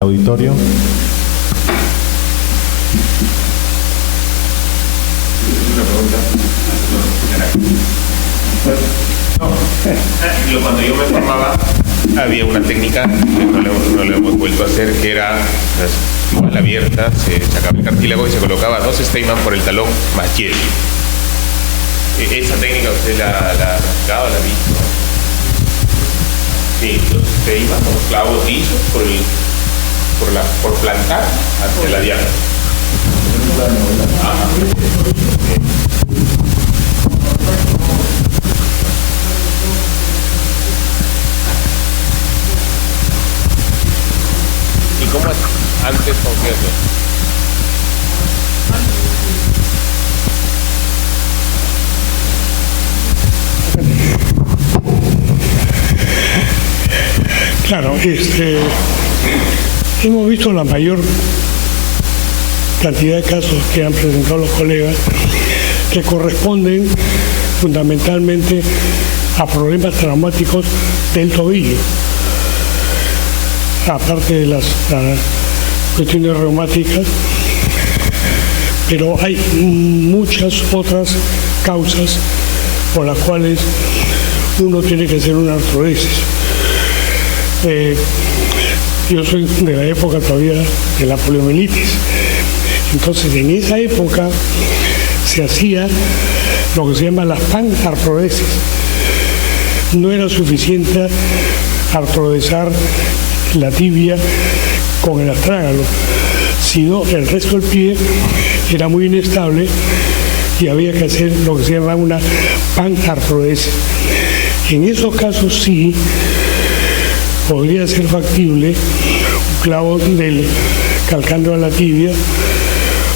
Auditorio. Una pregunta. Cuando yo me formaba había una técnica que no lo hemos vuelto a hacer, que era igual abierta, se sacaba el cartílago y se colocaba 2 Steinmann por el talón más yeso. Esa técnica usted la ha practicado, la ha visto. Sí, entonces se iba con los clavos lisos por plantar hacia la diana. ¿Y cómo es antes con qué hacer? Claro, hemos visto la mayor cantidad de casos que han presentado los colegas que corresponden fundamentalmente a problemas traumáticos del tobillo, aparte de las cuestiones reumáticas, pero hay muchas otras causas por las cuales uno tiene que hacer una artrodesis. Yo soy de la época todavía de la poliomielitis. Entonces, en esa época se hacía lo que se llama las panartrodesis. No era suficiente artrodesar la tibia con el astrágalo, sino el resto del pie era muy inestable y había que hacer lo que se llama una panartrodesis. En esos casos sí podría ser factible un clavo del calcáneo a la tibia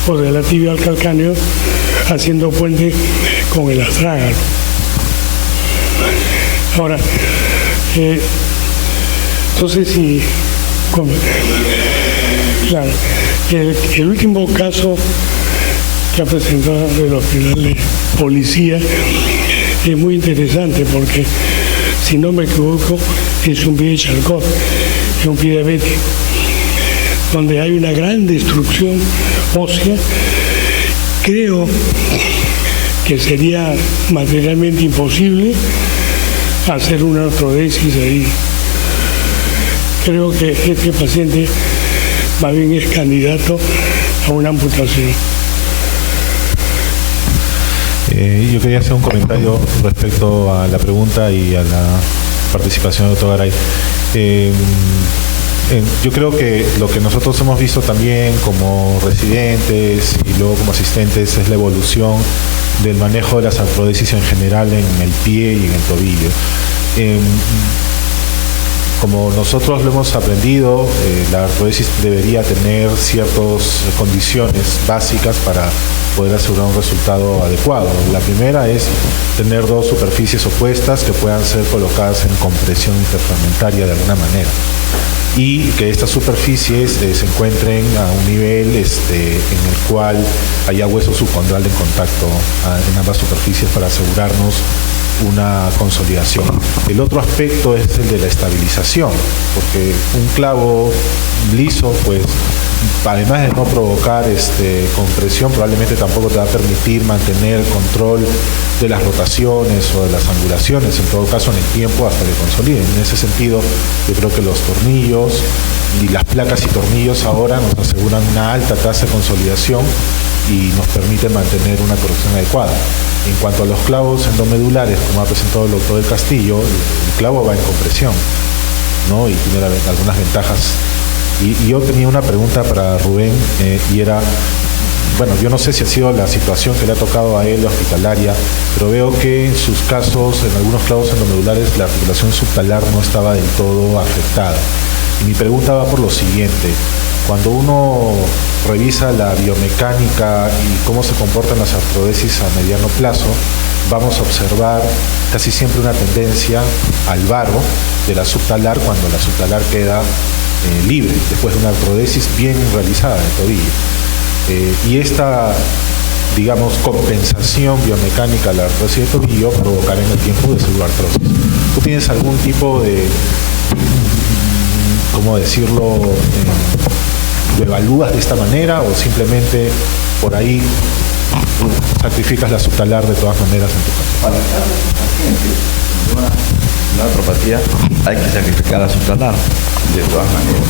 o de la tibia al calcáneo haciendo puente con el astrágalo. Ahora, entonces sí, claro, el último caso que ha presentado el hospital de policía es muy interesante porque, si no me equivoco, es un pie de Charcot, es un pie diabético, donde hay una gran destrucción ósea. Creo que sería materialmente imposible hacer una artrodesis ahí. Creo que este paciente más bien es candidato a una amputación. Yo quería hacer un comentario respecto a la pregunta y a la participación del doctor Garay. Yo creo que lo que nosotros hemos visto también como residentes y luego como asistentes es la evolución del manejo de las artrodesis en general en el pie y en el tobillo. Como nosotros lo hemos aprendido, la artrodesis debería tener ciertas condiciones básicas para poder asegurar un resultado adecuado. La primera es tener 2 superficies opuestas que puedan ser colocadas en compresión interfragmentaria de alguna manera y que estas superficies se encuentren a un nivel en el cual haya hueso subcondral en contacto en ambas superficies para asegurarnos una consolidación. El otro aspecto es el de la estabilización, porque un clavo liso, pues, además de no provocar compresión, probablemente tampoco te va a permitir mantener el control de las rotaciones o de las angulaciones, en todo caso en el tiempo hasta que consoliden. En ese sentido, yo creo que los tornillos y las placas y tornillos ahora nos aseguran una alta tasa de consolidación y nos permiten mantener una corrección adecuada. En cuanto a los clavos endomedulares, como ha presentado el doctor del Castillo, el clavo va en compresión, ¿no? Y tiene algunas ventajas. Y yo tenía una pregunta para Rubén, y era, bueno, yo no sé si ha sido la situación que le ha tocado a él hospitalaria, pero veo que en sus casos, en algunos clavos endomedulares, la articulación subtalar no estaba del todo afectada. Y mi pregunta va por lo siguiente: cuando uno revisa la biomecánica y cómo se comportan las artrodesis a mediano plazo, vamos a observar casi siempre una tendencia al varo de la subtalar cuando la subtalar queda libre, después de una artrodesis bien realizada en el tobillo. Y esta, digamos, compensación biomecánica a la artrosis de tobillo provocará en el tiempo de pseudoartrosis. ¿Tú tienes algún tipo de ¿cómo decirlo? ¿Lo evalúas de esta manera o simplemente por ahí sacrificas la subtalar de todas maneras en tu caso? Para el caso de pacientes una artropatía hay que sacrificar la subtalar de todas maneras.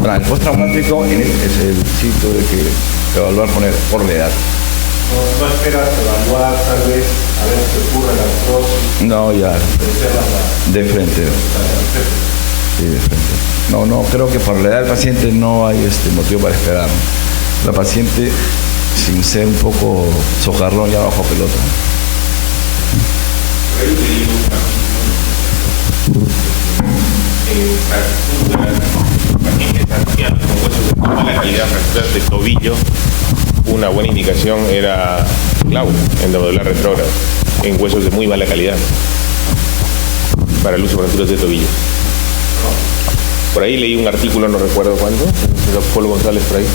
Para el postraumático es el sitio de que evaluar por la edad. No esperas evaluar tal vez a ver si ocurre la artrosis. No, ya. De frente. Sí, de frente. No, creo que por la edad del paciente no hay motivo para esperar. La paciente, sin ser un poco socarrón, ya bajo pelota. Pacientes ancianos con huesos de muy mala calidad, fracturas de tobillo, una buena indicación era clavo endomedular retrógrado en huesos de muy mala calidad para el uso de fracturas de tobillo. Por ahí leí un artículo, no recuerdo cuándo, de Polo González por ahí.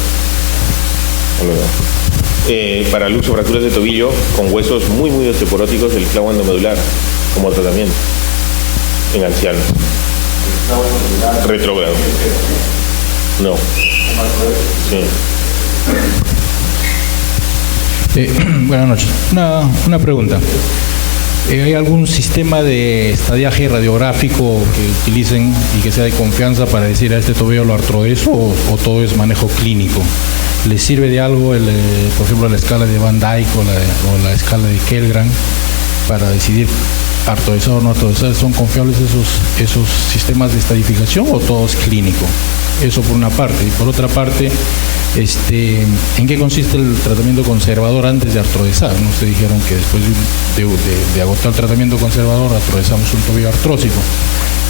Para el uso de fracturas de tobillo con huesos muy osteoporóticos, el clavo endomedular como tratamiento en ancianos. Retrógrado. No. Sí. Buenas noches. Una pregunta. ¿Hay algún sistema de estadiaje radiográfico que utilicen y que sea de confianza para decir a este tobillo lo artrodezo o todo es manejo clínico? ¿Les sirve de algo, por ejemplo, la escala de Van Dyke o la escala de Kellgren para decidir artrodezar o no artrodezar? ¿Son confiables esos sistemas de estadificación o todo es clínico? Eso por una parte. Y por otra parte, ¿en qué consiste el tratamiento conservador antes de artrodezar? ¿No? Ustedes dijeron que después de agotar el tratamiento conservador artrodezamos un tobillo artrósico.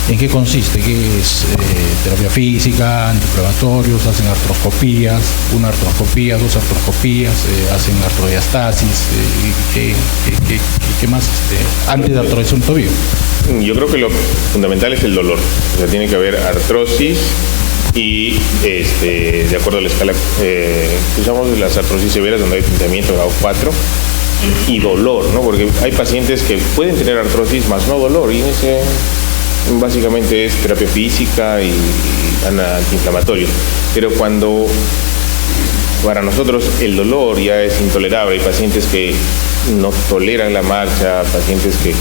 ¿En qué consiste? ¿Qué es terapia física, antiinflamatorios, hacen artroscopías, una artroscopía, dos artroscopías, hacen artrodiastasis? ¿Qué más antes de artrodezar un tobillo? Yo creo que lo fundamental es el dolor. O sea, tiene que haber artrosis y de acuerdo a la escala usamos las artrosis severas donde hay tratamiento grado 4 y dolor, ¿no? Porque hay pacientes que pueden tener artrosis más no dolor y ese básicamente es terapia física y antiinflamatorio. Pero cuando para nosotros el dolor ya es intolerable, hay pacientes que no toleran la marcha, pacientes que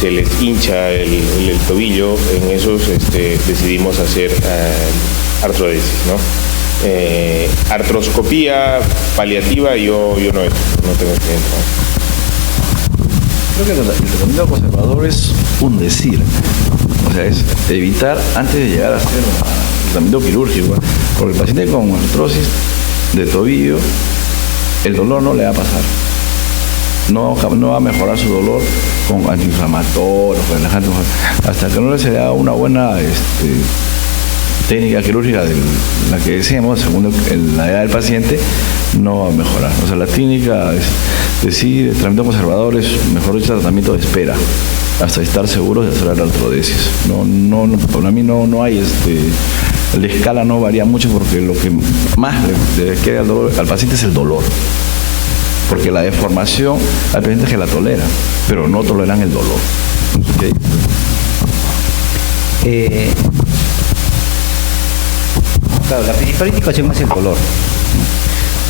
se les hincha el tobillo, en esos decidimos hacer artrodesis, ¿no? Artroscopía paliativa yo no tengo experiencia. Creo que el tratamiento conservador es un decir, o sea, es evitar antes de llegar a hacer el tratamiento quirúrgico, porque el paciente con artrosis de tobillo, el dolor no le va a pasar, no va a mejorar su dolor con antiinflamatorios, hasta que no se le da una buena técnica quirúrgica de la que decíamos, según la edad del paciente, no va a mejorar. O sea, la técnica de tratamiento conservador es, mejor dicho, tratamiento de espera, hasta estar seguros de hacer la artrodesis. No, para mí no hay, la escala no varía mucho porque lo que más le queda al paciente es el dolor. Porque la deformación, hay pacientes que la toleran, pero no toleran el dolor. ¿Okay? Claro, la principal indicación es el dolor,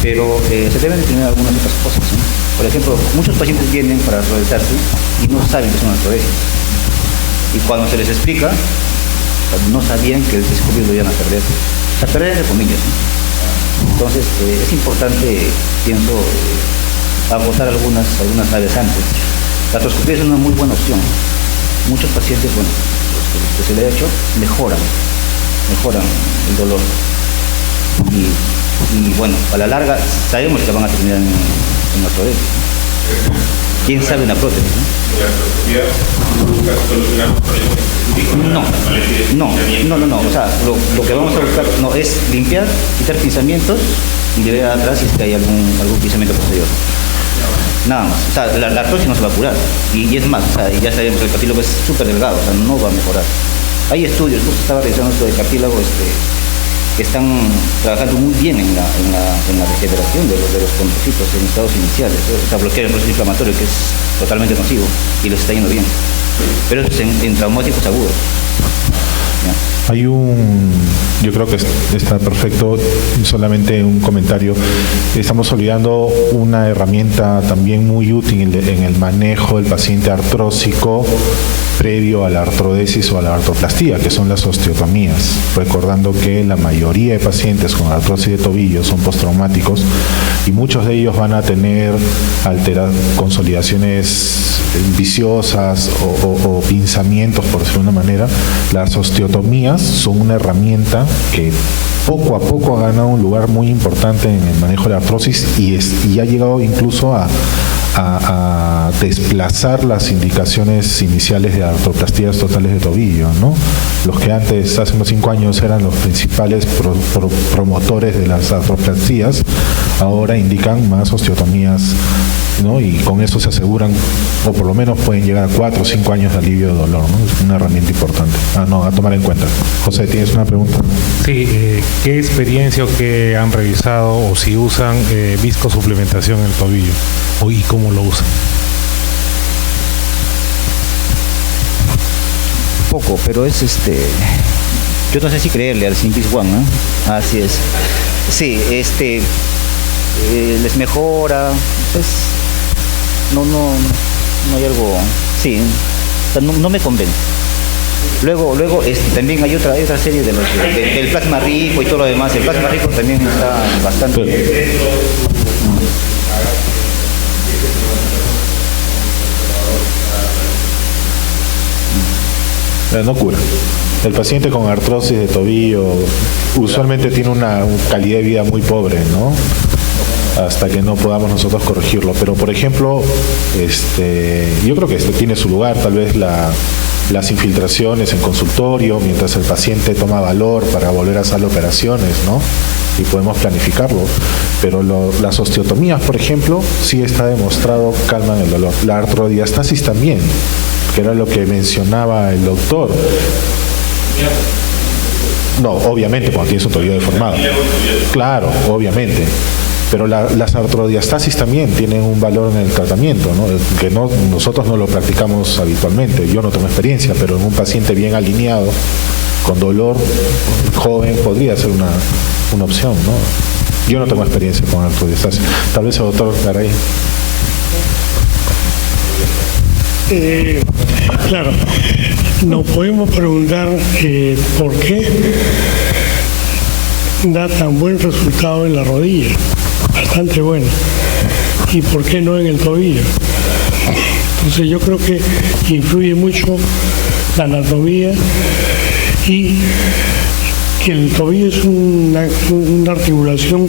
pero se deben de tener algunas otras cosas, ¿no? Por ejemplo, muchos pacientes vienen para artrodezarse y no saben que son artrodesis. Y cuando se les explica, no sabían que el disco lo iban a perder. O sea, perder entre comillas, ¿no? Entonces, es importante, pienso, agotar algunas áreas antes. La artroscopía es una muy buena opción. Muchos pacientes, bueno, los que se le ha hecho, mejoran el dolor. Y bueno, a la larga sabemos que van a terminar en artrodesis. ¿Quién sabe en la prótesis? No. O sea, lo que vamos a buscar no es limpiar, quitar pinzamientos y ver atrás si es que hay algún pinzamiento posterior. Nada más. O sea, la artrosis no se va a curar. Y es más, o sea, ya sabemos que el cartílago es súper delgado, o sea, no va a mejorar. Hay estudios, justo estaba revisando esto de cartílago que están trabajando muy bien en la regeneración de los condrocitos en estados iniciales. O sea, bloquear el proceso inflamatorio, que es totalmente nocivo, y les está yendo bien. Pero eso es en traumáticos agudos. ¿Ya? Yo creo que está perfecto, solamente un comentario. Estamos olvidando una herramienta también muy útil en el manejo del paciente artrósico previo a la artrodesis o a la artroplastía, que son las osteotomías, recordando que la mayoría de pacientes con artrosis de tobillo son postraumáticos y muchos de ellos van a tener consolidaciones viciosas o pinzamientos, por decirlo de una manera. Las osteotomías son una herramienta que poco a poco ha ganado un lugar muy importante en el manejo de la artrosis y ha llegado incluso a desplazar las indicaciones iniciales de artroplastías totales de tobillo, ¿no? Los que antes, hace unos 5 años, eran los principales promotores de las artroplastías, ahora indican más osteotomías, ¿no? Y con eso se aseguran, o por lo menos pueden llegar a 4 o 5 años de alivio de dolor, ¿no? Es una herramienta importante. A tomar en cuenta. José, ¿tienes una pregunta? Sí, ¿qué experiencia o qué han revisado o si usan viscosuplementación en el tobillo? ¿Y cómo lo usan? Poco, pero es yo no sé si creerle al Simpis One, ¿no? Así es. Sí, les mejora, pues no hay algo, sí, o sea, no me convence. Luego también hay otra serie del plasma rico y todo lo demás. El plasma rico también está bastante. No cura. El paciente con artrosis de tobillo usualmente tiene una calidad de vida muy pobre, ¿no? Hasta que no podamos nosotros corregirlo. Pero, por ejemplo, yo creo que esto tiene su lugar, tal vez las infiltraciones en consultorio, mientras el paciente toma valor para volver a hacer operaciones, ¿no? Y podemos planificarlo. Pero las osteotomías, por ejemplo, sí está demostrado calman el dolor. La artrodiastasis también, que era lo que mencionaba el doctor. No, obviamente, cuando tienes un tobillo deformado. Claro, obviamente. Pero las artrodiastasis también tienen un valor en el tratamiento, ¿no? Que nosotros no lo practicamos habitualmente. Yo no tengo experiencia, pero en un paciente bien alineado, con dolor, joven, podría ser una opción, ¿no? Yo no tengo experiencia con artrodiastasis. Tal vez el doctor Garay. Claro, nos podemos preguntar por qué da tan buen resultado en la rodilla, bastante bueno, y por qué no en el tobillo. Entonces yo creo que influye mucho la anatomía y que el tobillo es una articulación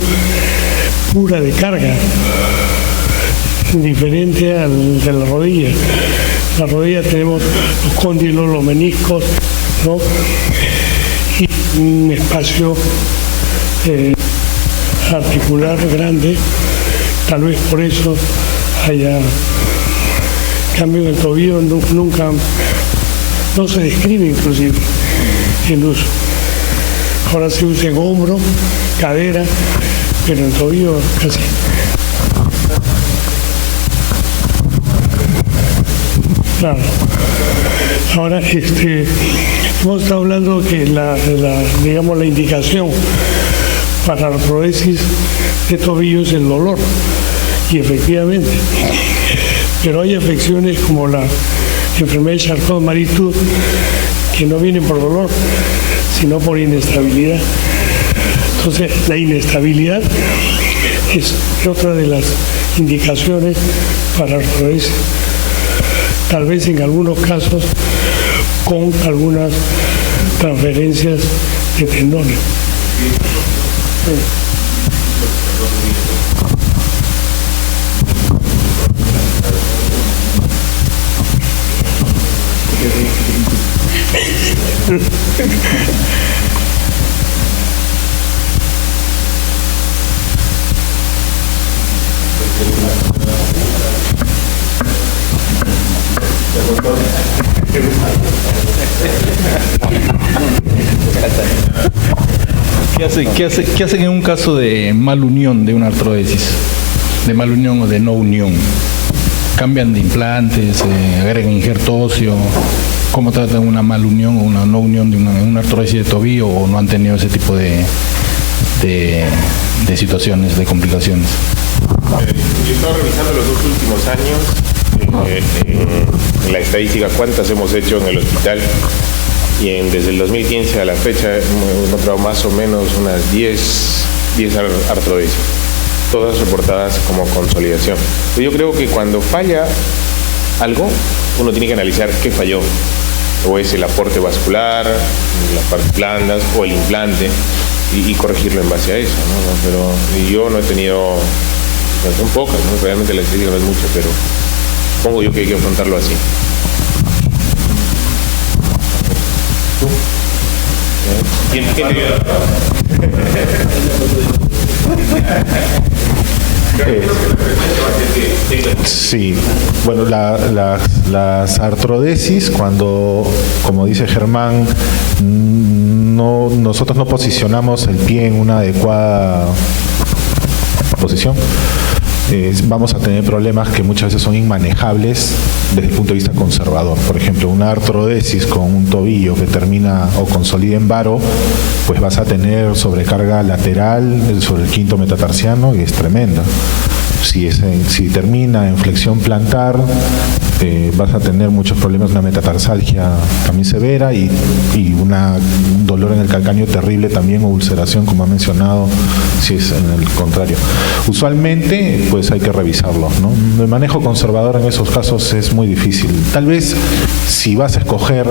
pura de carga, diferente de la rodilla. En la rodilla tenemos los cóndilos, los meniscos, ¿no? Y un espacio articular grande, tal vez por eso haya cambio en el tobillo, nunca, no se describe inclusive el uso. Ahora se usa en hombro, cadera, pero en el tobillo casi. Claro. Ahora, hemos estado hablando que la indicación para la artrodesis de tobillo es el dolor, y efectivamente, pero hay afecciones como la enfermedad de Charcot-Marie-Tooth que no vienen por dolor, sino por inestabilidad. Entonces, la inestabilidad es otra de las indicaciones para artrodesis. Tal vez en algunos casos con algunas transferencias de tendones. ¿Qué hacen en un caso de mal unión de una artrodesis? De mal unión o de no unión. ¿Cambian de implantes? ¿Agregan injerto óseo? ¿Cómo tratan una mal unión o una no unión de una artrodesis de tobillo, o no han tenido ese tipo de situaciones, de complicaciones? Yo he estado revisando los 2 últimos años en la estadística cuántas hemos hecho en el hospital, y desde el 2015 a la fecha hemos encontrado más o menos unas 10 artrodesis, todas reportadas como consolidación. Yo creo que cuando falla algo, uno tiene que analizar qué falló. O es el aporte vascular, las partes blandas o el implante, y corregirlo en base a eso, ¿no? Pero yo no he tenido, son pocas, ¿no? Realmente la estadística no es mucho, pero supongo yo que hay que afrontarlo así. ¿Quién te ayuda? Sí, bueno, las artrodesis, cuando, como dice Germán, nosotros no posicionamos el pie en una adecuada posición, vamos a tener problemas que muchas veces son inmanejables desde el punto de vista conservador. Por ejemplo, una artrodesis con un tobillo que termina o consolida en varo, pues vas a tener sobrecarga lateral sobre el quinto metatarsiano, y es tremenda. Si termina en flexión plantar, vas a tener muchos problemas, una metatarsalgia también severa y un dolor en el calcáneo terrible también, o ulceración, como ha mencionado, si es en el contrario. Usualmente, pues hay que revisarlo, ¿no? El manejo conservador en esos casos es muy difícil. Tal vez, si vas a escoger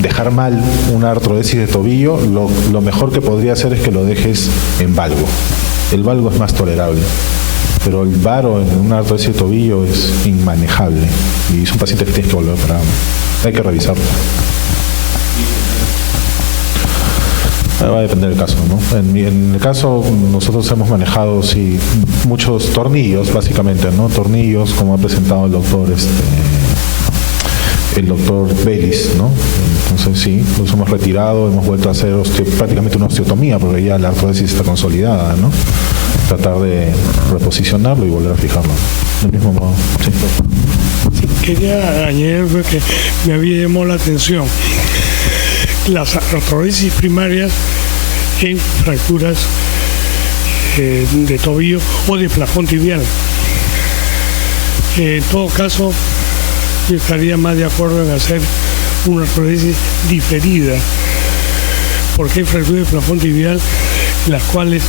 dejar mal una artrodesis de tobillo, lo mejor que podría hacer es que lo dejes en valgo. El valgo es más tolerable, pero el varo en una artrodesis de tobillo es inmanejable y es un paciente que tienes que volver para... Hay que revisarlo. Va a depender del caso, ¿no? En el caso, nosotros hemos manejado muchos tornillos, básicamente, ¿no? Tornillos, como ha presentado el doctor Vélez, ¿no? Entonces sí, los hemos retirado, hemos vuelto a hacer prácticamente una osteotomía, porque ya la artrodesis está consolidada, ¿no? Tratar de reposicionarlo y volver a fijarlo. Del mismo modo, sí. Sí, quería añadir que me había llamado la atención las artrodesis primarias en fracturas de tobillo o de plafón tibial. En todo caso, yo estaría más de acuerdo en hacer una artrodesis diferida, porque hay fracturas de plafón tibial en las cuales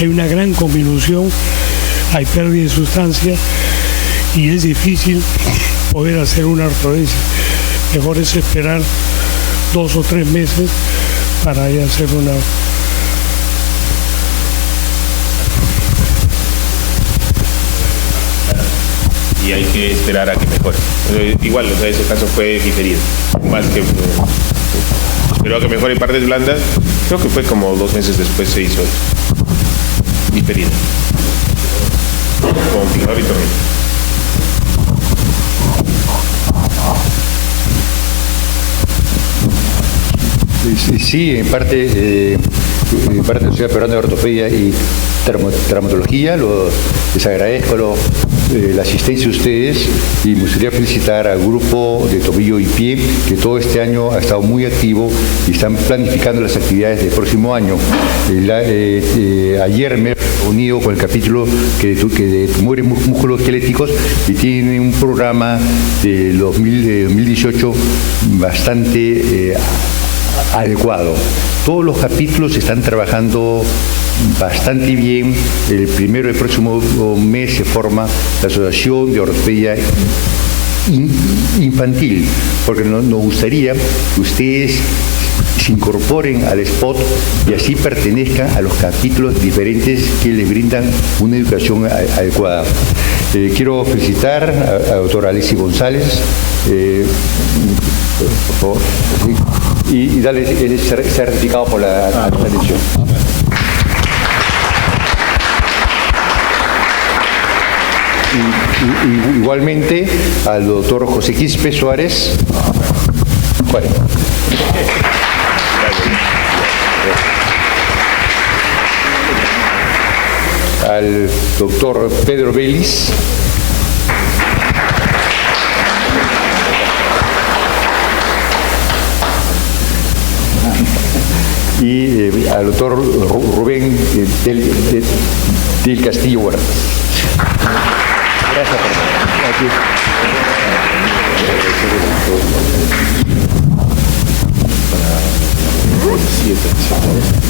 hay una gran convolución, hay pérdida de sustancia y es difícil poder hacer una artrodesis. Mejor es esperar 2 o 3 meses para ir a hacer una. Y hay que esperar a que mejore. Igual, o sea, ese caso fue diferido. Más que esperó a que mejore partes blandas, creo que fue como 2 meses después se hizo diferido. Con fijador y tornillo. Sí, en parte la Sociedad Peruana de Ortopedia y Traumatología, les agradezco la asistencia de ustedes, y me gustaría felicitar al grupo de tobillo y pie, que todo este año ha estado muy activo y están planificando las actividades del próximo año. Ayer me he reunido con el capítulo de tumores musculoesqueléticos, y tiene un programa de 2018 bastante adecuado. Todos los capítulos están trabajando bastante bien. El primero del próximo mes se forma la Asociación de Ortopedia Infantil, porque nos gustaría que ustedes se incorporen al spot y así pertenezcan a los capítulos diferentes que les brindan una educación adecuada. Quiero felicitar a la doctora Alexis González, por favor, y darle el certificado por la elección. Igualmente al doctor José Quispe Suárez. al doctor Pedro Vélez, y al doctor Rubén del Castillo Huertas. Gracias por aquí. Para 7.